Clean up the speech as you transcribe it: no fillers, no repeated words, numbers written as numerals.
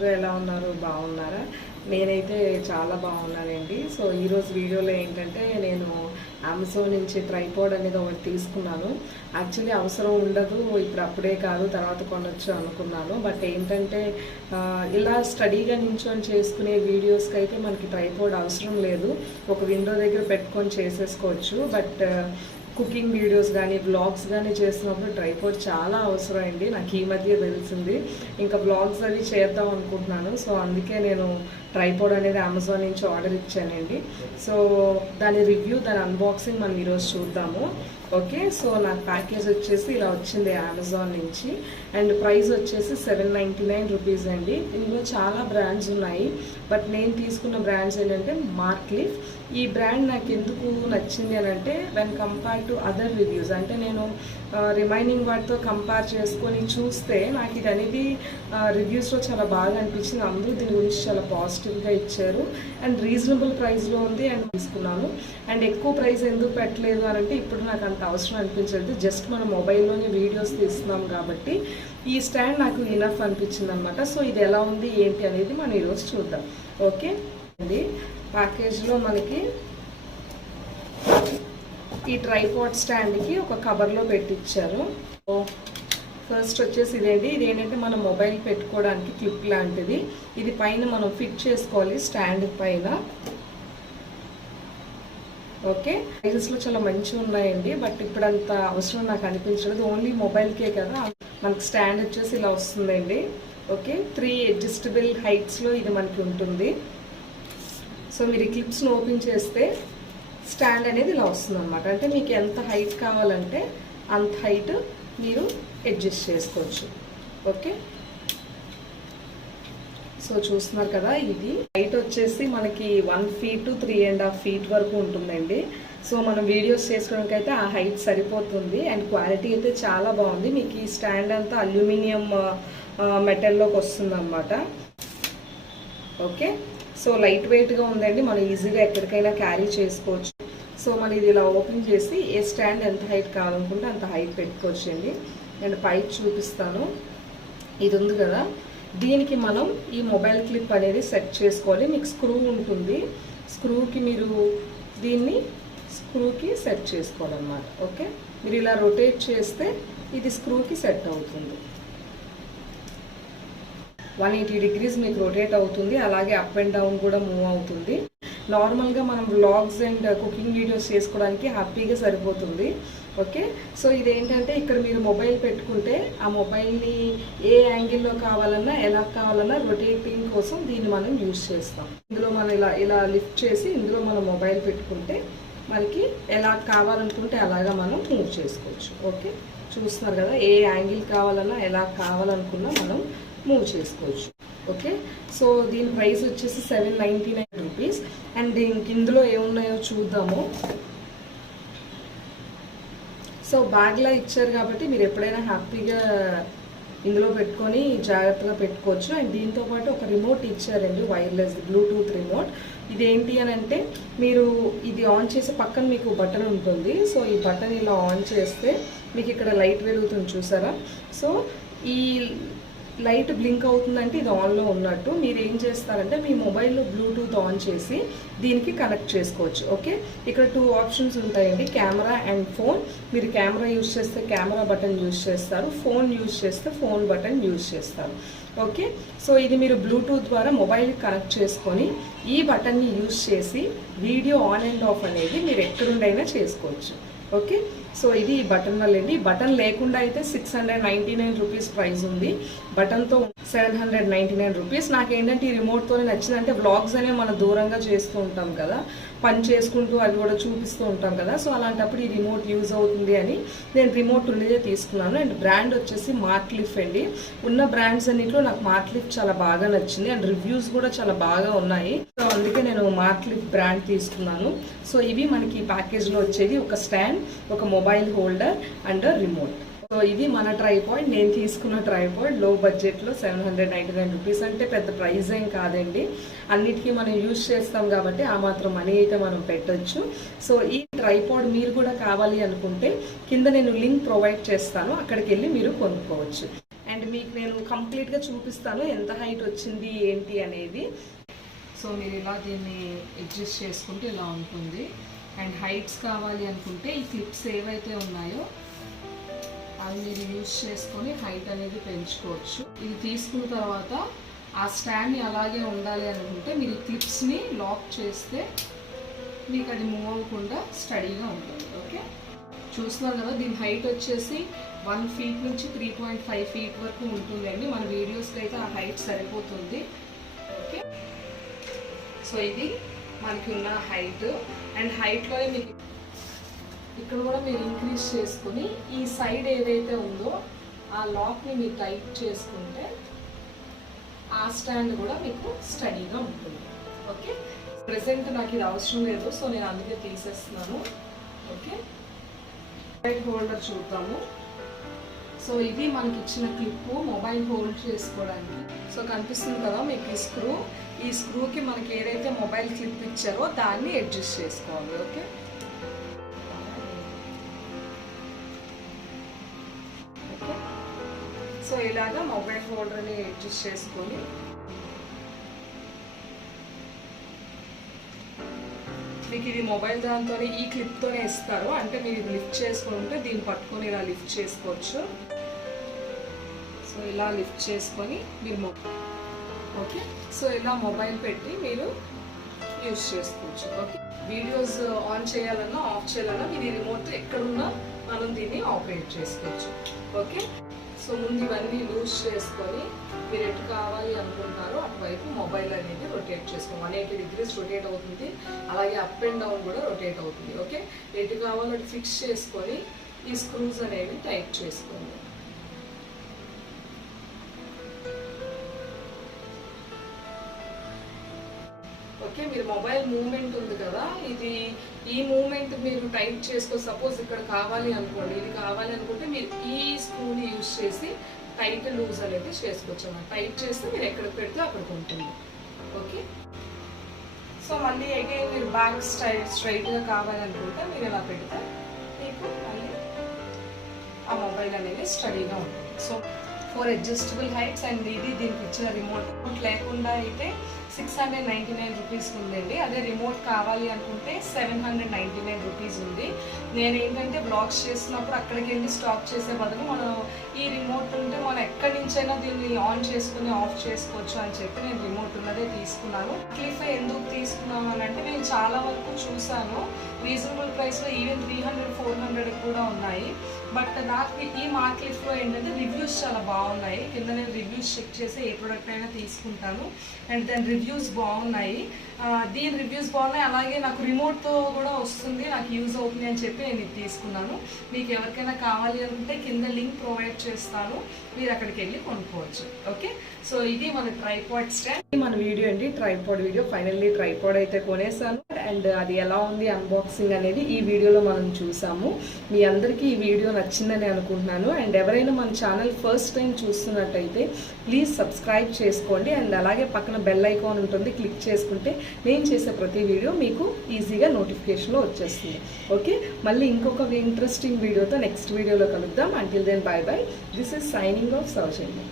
అందరూ ఎలా ఉన్నారు? బాగున్నారా? నేనైతే చాలా బాగున్నానండి. సో ఈరోజు వీడియోలో ఏంటంటే నేను అమెజాన్ నుంచి ట్రైపాడ్ అనేది ఒకటి తీసుకున్నాను. యాక్చువల్లీ అవసరం ఉండదు, ఇప్పుడు అప్పుడే కాదు తర్వాత కొనొచ్చు అనుకున్నాను. బట్ ఏంటంటే ఇలా స్టడీగా నించొని చేసుకునే వీడియోస్కి అయితే మనకి ట్రైపాడ్ అవసరం లేదు. ఒక విండో దగ్గర పెట్టుకొని చేసేసుకోవచ్చు. బట్ కుకింగ్ వీడియోస్ కానీ వ్లాగ్స్ కానీ చేసినప్పుడు ట్రైపాడ్ చాలా అవసరం అండి. నాకు ఈ మధ్య తెలిసింది. ఇంకా వ్లాగ్స్ అవి చేద్దాం అనుకుంటున్నాను. సో అందుకే నేను ట్రైపాడ్ అనేది అమెజాన్ నుంచి ఆర్డర్ ఇచ్చానండి. సో దాని రివ్యూ, దాని అన్బాక్సింగ్ మనం ఈరోజు చూద్దాము. ఓకే, సో నాకు ప్యాకేజ్ వచ్చేసి ఇలా వచ్చింది అమెజాన్ నుంచి. అండ్ ప్రైస్ వచ్చేసి 799 రూపీస్ అండి. ఇందులో చాలా బ్రాండ్స్ ఉన్నాయి. బట్ నేను తీసుకున్న బ్రాండ్స్ ఏంటంటే మార్క్లిఫ్. ఈ బ్రాండ్ నాకు ఎందుకు నచ్చింది అని అంటే when compare to other reviews, అంటే నేను రిమైనింగ్ వాటితో కంపేర్ చేసుకొని చూస్తే నాకు ఇది అనేది రివ్యూస్లో చాలా బాగా అనిపించింది. అందరూ దీని గురించి చాలా పాజిటివ్గా ఇచ్చారు. అండ్ రీజనబుల్ ప్రైస్లో ఉంది అండ్ తీసుకున్నాను. అండ్ ఎక్కువ ప్రైస్ ఎందుకు పెట్టలేదు అని అంటే ఇప్పుడు నాకు అంత అవసరం అనిపించలేదు. జస్ట్ మన మొబైల్లోనే వీడియోస్ తీస్తున్నాం కాబట్టి ఈ స్టాండ్ నాకు ఇనఫ్ అనిపించింది అనమాట. సో ఇది ఎలా ఉంది ఏంటి అనేది మనం ఈరోజు చూద్దాం. ఓకే అండి, ప్యాకేజ్లో మనకి ఈ ట్రైపాడ్ స్టాండ్కి ఒక కవర్లో పెట్టించారు. ఫస్ట్ వచ్చేసి ఇది ఏంటంటే మనం మొబైల్ పెట్టుకోవడానికి క్లిప్ లాంటిది. ఇది పైన మనం ఫిట్ చేసుకోవాలి స్టాండ్ పైన. ఓకే, ప్రైజెస్లో చాలా మంచిగా ఉన్నాయండి. బట్ ఇప్పుడు అంత అవసరం నాకు అనిపించలేదు. ఓన్లీ మొబైల్కే కదా. మనకి స్టాండ్ వచ్చేసి ఇలా వస్తుందండి. ఓకే, 3 అడ్జస్టబుల్ హైట్స్లో ఇది మనకి ఉంటుంది. సో మీరు ఈ క్లిప్స్ని ఓపెన్ చేస్తే స్టాండ్ అనేది ఇలా వస్తుంది అనమాట. అంటే మీకు ఎంత హైట్ కావాలంటే అంత హైట్ మీరు అడ్జస్ట్ చేసుకోవచ్చు. ఓకే, సో చూస్తున్నారు కదా, ఇది హైట్ వచ్చేసి మనకి 1 feet to 3.5 feet వరకు ఉంటుందండి. సో మనం వీడియోస్ చేసుకోవడానికి అయితే ఆ హైట్ సరిపోతుంది. అండ్ క్వాలిటీ అయితే చాలా బాగుంది. మీకు ఈ స్టాండ్ అంతా అల్యూమినియం మెటల్లోకి వస్తుంది అనమాట. ఓకే, సో లైట్ వెయిట్గా ఉందండి. మనం ఈజీగా ఎక్కడికైనా క్యారీ చేసుకోవచ్చు. సో మనం ఇది ఇలా ఓపెన్ చేసి ఏ స్టాండ్ ఎంత హైట్ కావాలనుకుంటే అంత హైట్ పెట్టుకోవచ్చు అండి. నేను పైప్ చూపిస్తాను. ఇది ఉంది కదా, దీనికి మనం ఈ మొబైల్ క్లిప్ అనేది సెట్ చేసుకోవాలి. మీకు స్క్రూ ఉంటుంది. స్క్రూకి మీరు దీన్ని స్క్రూకి సెట్ చేసుకోవాలన్నమాట. ఓకే, మీరు ఇలా రొటేట్ చేస్తే ఇది స్క్రూకి సెట్ అవుతుంది. 180 degrees మీకు రొటేట్ అవుతుంది. అలాగే అప్ అండ్ డౌన్ కూడా మూవ్ అవుతుంది. నార్మల్గా మనం వ్లాగ్స్ అండ్ కుకింగ్ వీడియోస్ చేసుకోవడానికి హ్యాపీగా సరిపోతుంది. ఓకే, సో ఇదేంటంటే ఇక్కడ మీరు మొబైల్ పెట్టుకుంటే ఆ మొబైల్ని ఏ యాంగిల్లో కావాలన్నా ఎలా కావాలన్నా రొటేటింగ్ కోసం దీన్ని మనం యూజ్ చేస్తాం. ఇందులో మనం ఇలా లిఫ్ట్ చేసి ఇందులో మనం మొబైల్ పెట్టుకుంటే మనకి ఎలా కావాలనుకుంటే అలాగా మనం మూవ్ చేసుకోవచ్చు. ఓకే, చూస్తున్నారు కదా, ఏ యాంగిల్ కావాలన్నా ఎలా కావాలనుకున్నా మనం మూవ్ చేసుకోవచ్చు. ఓకే, సో దీని ప్రైస్ వచ్చేసి 799 రూపీస్. అండ్ ఇందులో ఏమున్నాయో చూద్దాము. సో బ్యాగ్లా ఇచ్చారు కాబట్టి మీరు ఎప్పుడైనా హ్యాపీగా ఇందులో పెట్టుకొని జాగ్రత్తగా పెట్టుకోవచ్చు. అండ్ దీంతో పాటు ఒక రిమోట్ ఇచ్చారండి, వైర్లెస్ బ్లూటూత్ రిమోట్. ఇదేంటి అని అంటే మీరు ఇది ఆన్ చేసే పక్కన మీకు బటన్ ఉంటుంది. సో ఈ బటన్ ఇలా ఆన్ చేస్తే మీకు ఇక్కడ లైట్ వెలుగుతుంది, చూసారా? సో ఈ లైట్ బ్లింక్ అవుతుందంటే ఇది ఆన్లో ఉన్నట్టు. మీరు ఏం చేస్తారంటే మీ మొబైల్లో బ్లూటూత్ ఆన్ చేసి దీనికి కనెక్ట్ చేసుకోవచ్చు. ఓకే, ఇక్కడ 2 ఆప్షన్స్ ఉంటాయండి, కెమెరా అండ్ ఫోన్. మీరు కెమెరా యూజ్ చేస్తే కెమెరా బటన్ యూజ్ చేస్తారు, ఫోన్ యూజ్ చేస్తే ఫోన్ బటన్ యూజ్ చేస్తారు. ఓకే, సో ఇది మీరు బ్లూటూత్ ద్వారా మొబైల్ కనెక్ట్ చేసుకొని ఈ బటన్ని యూజ్ చేసి వీడియో ఆన్ అండ్ ఆఫ్ అనేది మీరు ఎక్కడుండైనా చేసుకోవచ్చు. ఓకే, సో ఇది ఈ బటన్ వల్లండి. బటన్ లేకుండా అయితే 699 రూపీస్ ప్రైస్ ఉంది. బటన్తో 799 రూపీస్. నాకేంటంటే ఈ రిమోట్తోనే నచ్చిందంటే వ్లాగ్స్ అనేవి మనం దూరంగా చేస్తూ ఉంటాం కదా, పని చేసుకుంటూ అవి కూడా చూపిస్తూ ఉంటాం కదా. సో అలాంటప్పుడు ఈ రిమోట్ యూజ్ అవుతుంది అని నేను రిమోట్ ఉండేదే తీసుకున్నాను. అండ్ బ్రాండ్ వచ్చేసి మార్క్లిఫ్ అండి. ఉన్న బ్రాండ్స్ అన్నింటిలో నాకు మార్క్లిఫ్ చాలా బాగా నచ్చింది. అండ్ రివ్యూస్ కూడా చాలా బాగా ఉన్నాయి. సో అందుకే నేను మార్క్లిఫ్ బ్రాండ్ తీసుకున్నాను. సో ఇవి మనకి ప్యాకేజ్లో వచ్చేది ఒక స్టాండ్, ఒక mobile holder and remote. So ఇది మన ట్రైపాడ్. నేను తీసుకున్న ట్రైపాడ్ లో బడ్జెట్లో 799 రూపీస్. అంటే పెద్ద ప్రైస్ ఏం కాదండి. అన్నిటికీ మనం యూజ్ చేస్తాం కాబట్టి ఆ మాత్రం మనీ అయితే మనం పెట్టొచ్చు. సో ఈ ట్రైపాడ్ మీరు కూడా కావాలి అనుకుంటే కింద నేను లింక్ ప్రొవైడ్ చేస్తాను, అక్కడికి వెళ్ళి మీరు కొనుక్కోవచ్చు. అండ్ మీకు నేను కంప్లీట్గా చూపిస్తాను ఎంత హైట్ వచ్చింది ఏంటి అనేది. సో మీరు ఇలా దీన్ని అడ్జస్ట్ చేసుకుంటే ఇలా ఉంటుంది. అండ్ హైట్స్ కావాలి అనుకుంటే ఈ క్లిప్స్ ఏవైతే ఉన్నాయో అవి మీరు యూజ్ చేసుకొని హైట్ అనేది పెంచుకోవచ్చు. ఇది తీసుకున్న తర్వాత ఆ స్టాండ్ని అలాగే ఉండాలి అనుకుంటే మీరు ఈ క్లిప్స్ని లాక్ చేస్తే మీకు అది మూవ్ అవ్వకుండా స్టడీగా ఉంటుంది. ఓకే, చూస్తున్నారు కదా, దీని హైట్ వచ్చేసి 1 ఫీట్ నుంచి 3.5 ఫీట్ వరకు ఉంటుందండి. మన వీడియోస్కి అయితే ఆ హైట్ సరిపోతుంది. ఓకే, సో ఇది మనకి ఉన్న హైట్. అండ్ హైట్లోనే మీకు ఇక్కడ కూడా మీరు ఇంక్రీజ్ చేసుకుని ఈ సైడ్ ఏదైతే ఉందో ఆ లాక్ని మీరు టైట్ చేసుకుంటే ఆ స్టాండ్ కూడా మీకు స్టడీగా ఉంటుంది. ఓకే, ప్రెసెంట్ నాకు ఇది అవసరం లేదు, సో నేను అందుకే తీసేస్తున్నాను. ఓకే, మొబైల్ హోల్డర్ చూద్దాము. సో ఇది మనకి ఇచ్చిన క్లిప్ మొబైల్ హోల్డ్ చేసుకోవడానికి. సో కనిపిస్తుంది కదా మీకు ఈ స్క్రూకి మనకి ఏదైతే మొబైల్ క్లిప్ ఇచ్చారో దాన్ని అడ్జస్ట్ చేసుకోవాలి. ఓకే, సో ఇలాగా మొబైల్ హోల్డర్ని అడ్జస్ట్ చేసుకొని మీకు ఇది మొబైల్ దాంతోనే ఈ క్లిప్తోనే ఇస్తారు. అంటే మీరు ఇది లిఫ్ట్ చేసుకుంటే దీన్ని పట్టుకొని ఇలా లిఫ్ట్ చేసుకోవచ్చు. సో ఇలా లిఫ్ట్ చేసుకొని మీరు ఓకే, సో ఇలా మొబైల్ పెట్టి మీరు యూజ్ చేసుకోవచ్చు. ఓకే, వీడియోస్ ఆన్ చేయాలన్నా ఆఫ్ చేయాలన్నా మీరు రిమోట్ ఎక్కడున్నా మనం దీన్ని ఆపరేట్ చేసుకోవచ్చు. ఓకే, సో ముందు ఇవన్నీ లూజ్ చేసుకొని మీరు ఎటు కావాలి అనుకుంటున్నారో అటువైపు మొబైల్ అనేది రొటేట్ చేసుకోండి. 180 degrees రొటేట్ అవుతుంది, అలాగే అప్ అండ్ డౌన్ కూడా రొటేట్ అవుతుంది. ఓకే, ఎటు కావాలో అటు ఫిక్స్ చేసుకొని ఈ స్క్రూస్ అనేవి టైట్ చేసుకోండి. ఓకే, మీరు మొబైల్ మూవ్మెంట్ ఉంది కదా, ఈ మూవ్మెంట్ మీరు టైట్ చేసుకో. సపోజ్ ఇక్కడ కావాలి అనుకోండి, ఇది కావాలి అనుకుంటే మీరు ఈ స్క్రూని యూజ్ చేసి టైట్ లూజ్ అనేది చేసుకోవచ్చు అన్నమాట. టైట్ చేస్తే మీరు ఎక్కడికి పెడితే అక్కడికి ఉంటుంది. ఓకే, సో మళ్ళీ అగైన్ మీరు బ్యాక్ స్ట్రైట్గా కావాలనుకుంటే మీరు ఇలా పెడితే మీకు మళ్ళీ ఆ మొబైల్ అనేది స్టడీగా ఉంటుంది. సో 4 అడ్జస్టబుల్ హైట్స్ అండ్ ఇది దీనికి ఇచ్చిన రిమోట్ లేకుండా అయితే 699 రూపీస్ ఉందండి. అదే రిమోట్ కావాలి అనుకుంటే 799 రూపీస్ ఉంది. నేను ఏంటంటే బ్లాగ్స్ చేసినప్పుడు అక్కడికి వెళ్ళి స్టాప్ చేసే బదులు మనం ఈ రిమోట్ ఉంటే మనం ఎక్కడి నుంచైనా దీన్ని ఆన్ చేసుకుని ఆఫ్ చేసుకోవచ్చు అని చెప్పి నేను రిమోట్ ఉన్నదే తీసుకున్నాను. క్లిఫ్ ఎందుకు తీసుకున్నాను అని అంటే నేను చాలా వరకు చూసాను, రీజనబుల్ ప్రైస్లో ఈవెన్ 300-400 కూడా ఉన్నాయి. బట్ నాకు ఈ మార్కెట్లో ఏంటంటే రివ్యూస్ చాలా బాగున్నాయి. కింద నేను రివ్యూస్ చెక్ చేసి ఏ ప్రోడక్ట్ అయినా తీసుకుంటాను. అండ్ దాని రివ్యూస్ బాగున్నాయి, దీని రివ్యూస్ బాగున్నాయి. అలాగే నాకు రిమోట్తో కూడా వస్తుంది, నాకు యూజ్ అవుతుంది అని చెప్పి నేను ఇది తీసుకున్నాను. మీకు ఎవరికైనా కావాలి అనుకుంటే కింద లింక్ ప్రొవైడ్ చేస్తాను, మీరు అక్కడికి వెళ్ళి కొనుక్కోవచ్చు. ఓకే, సో ఇది మన ట్రైపాడ్ స్టాండ్. మన వీడియో అండి, ట్రైపాడ్ వీడియో. ఫైనల్లీ ట్రైపాడ్ అయితే కొనేసాను. అండ్ అది ఎలా ఉంది అన్బాక్సింగ్ అనేది ఈ వీడియోలో మనం చూసాము. మీ అందరికీ ఈ వీడియో నచ్చిందని అనుకుంటున్నాను. అండ్ ఎవరైనా మన ఛానల్ ఫస్ట్ టైం చూస్తున్నట్టయితే ప్లీజ్ సబ్స్క్రైబ్ చేసుకోండి. అండ్ అలాగే పక్కన బెల్ ఐకాన్ ఉంటుంది, క్లిక్ చేసుకుంటే నేను చేసే ప్రతి వీడియో మీకు ఈజీగా నోటిఫికేషన్లో వచ్చేస్తుంది. ఓకే, మళ్ళీ ఇంకొక ఇంట్రెస్టింగ్ వీడియోతో నెక్స్ట్ వీడియోలో కలుద్దాం. Until then bye bye. This is signing off Soujanya.